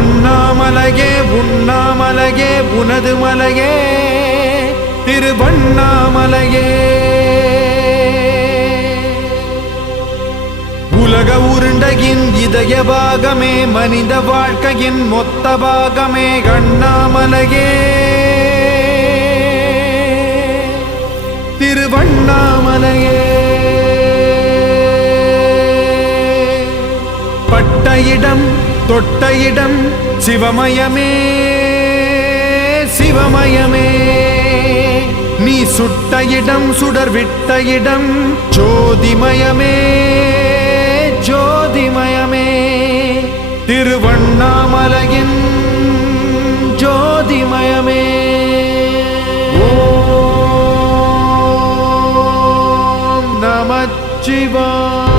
அண்ணாமலையே உண்ணாமலையே உனது மலையே திருவண்ணாமலையே. உலக உருண்டையின் இதய பாகமே மனித வாழ்க்கையின் மொத்த பாகமே அண்ணாமலையே திருவண்ணாமலையே. பட்ட இடம் தொட்ட இடம் சிவமயமே சிவமயமே. நீ சுட்ட இடம் சுடர் விட்ட இடம் ஜோதிமயமே ஜோதிமயமே. திருவண்ணாமலையின் ஜோதிமயமே. ஓம் நமச்சிவாய.